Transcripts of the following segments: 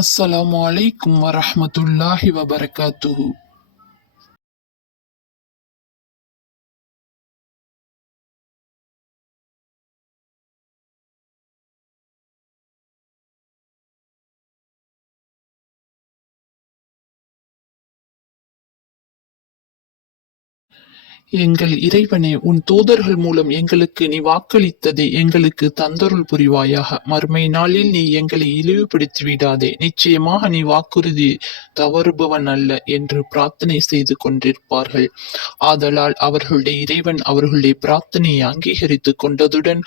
அஸ்ஸலாமு அலைக்கும் வரஹ்மத்துல்லாஹி வபரகாத்துஹு. எங்கள் இறைவனே, உன் தூதர்கள் மூலம் எங்களுக்கு நீ வாக்களித்ததை எங்களுக்கு தந்தருள் புரிவாயாக. மறுமை நாளில் நீ எங்களை இழிவுபடுத்தி விடாதே. நிச்சயமாக நீ வாக்குறுதி தவறுபவன் அல்ல என்று பிரார்த்தனை செய்து கொண்டிருப்பார்கள். ஆதலால் அவர்களுடைய இறைவன் அவர்களுடைய பிரார்த்தனையை அங்கீகரித்துக் கொண்டதுடன்,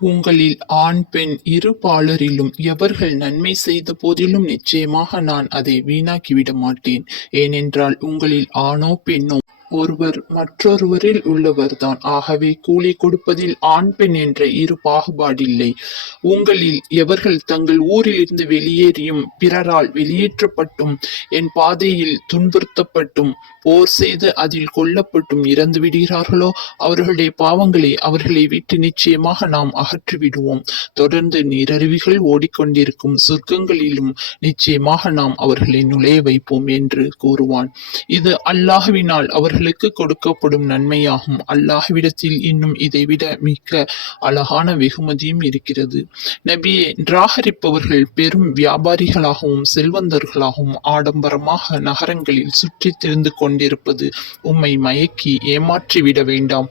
உங்களில் ஆண் பெண் இரு பாலரிலும் எவர்கள் நன்மை செய்த போதிலும் நிச்சயமாக நான் அதை வீணாக்கிவிட மாட்டேன். ஏனென்றால் உங்களில் ஆணோ பெண்ணோ ஒருவர் மற்றொருவரில் உள்ளவர்தான். ஆகவே கூலி கொடுப்பதில் ஆண் பெண் என்ற இரு பாகுபாடில்லை. உங்களில் எவர்கள் தங்கள் ஊரிலிருந்து வெளியேறியும் பிறரால் வெளியேற்றப்பட்டும் என் பாதையில் துன்புறுத்தப்பட்டும் போர் செய்து அதில் கொல்லப்பட்டும் இறந்து விடுகிறார்களோ அவர்களுடைய பாவங்களை அவர்களை விட்டு நிச்சயமாக நாம் அகற்றிவிடுவோம். தொடர்ந்து நீரருவிகள் ஓடிக்கொண்டிருக்கும் சொர்க்கங்களிலும் நிச்சயமாக நாம் அவர்களை நுழைய வைப்போம் என்று கூறுவான். இது அல்லாஹ்வினால் அவர்களுக்கு கொடுக்கப்படும் நன்மையாகும். அல்லாஹ்விடத்தில் இன்னும் இதைவிட மிக்க அழகான வெகுமதியும் இருக்கிறது. நபியே, நிராகரிப்பவர்கள் பெரும் வியாபாரிகளாகவும் செல்வந்தர்களாகவும் ஆடம்பரமாக நகரங்களில் சுற்றித் திரிந்து கொண்டிருப்பது உம்மை மயக்கி ஏமாற்றிவிட வேண்டாம்.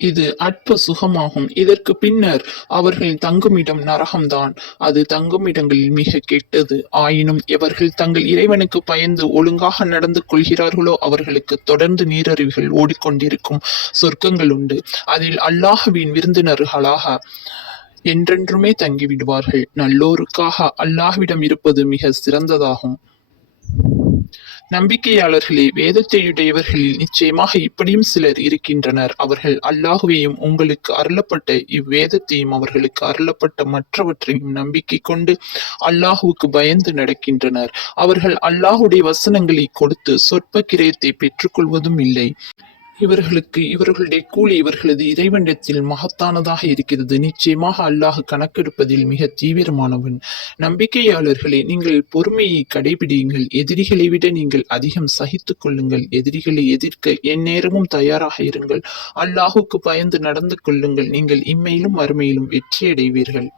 இது அற்ப சுகமாகும். இதற்கு பின்னர் அவர்கள் தங்குமிடம் நரகம்தான். அது தங்குமிடங்களில் மிக கெட்டது. ஆயினும் எவர்கள் தங்கள் இறைவனுக்கு பயந்து ஒழுங்காக நடந்து கொள்கிறார்களோ அவர்களுக்கு தொடர்ந்து நீரருவிகள் ஓடிக்கொண்டிருக்கும் சொர்க்கங்கள் உண்டு. அதில் அல்லாஹ்வின் விருந்தினர்களாக என்றென்றுமே தங்கிவிடுவார்கள். நல்லோருக்காக அல்லாஹ்விடம் இருப்பது மிக சிறந்ததாகும். நம்பிக்கையாளர்களே, வேதத்தையுடையவர்களில் நிச்சயமாக இப்படியும் சிலர் இருக்கின்றனர். அவர்கள் அல்லாஹுவையும் உங்களுக்கு அருளப்பட்ட இவ்வேதத்தையும் அவர்களுக்கு அருளப்பட்ட மற்றவற்றையும் நம்பிக்கை கொண்டு அல்லாஹுவுக்கு பயந்து நடக்கின்றனர். அவர்கள் அல்லாஹுடைய வசனங்களை கொடுத்து சொற்ப கிரயத்தை பெற்றுக்கொள்வதும் இல்லை. இவர்களுக்கு இவர்களுடைய கூலி இவர்களது இறைவனிடத்தில் மகத்தானதாக இருக்கிறது. நிச்சயமாக அல்லாஹ் கணக்கெடுப்பதில் மிக தீவிரமானவன். நம்பிக்கையாளர்களே, நீங்கள் பொறுமையை கடைபிடியுங்கள். எதிரிகளை விட நீங்கள் அதிகம் சகித்துக் கொள்ளுங்கள். எதிரிகளை எதிர்க்க எந்நேரமும் தயாராக இருங்கள். அல்லாஹுக்கு பயந்து நடந்து கொள்ளுங்கள். நீங்கள் இம்மையிலும் மறுமையிலும் வெற்றியடைவீர்கள்.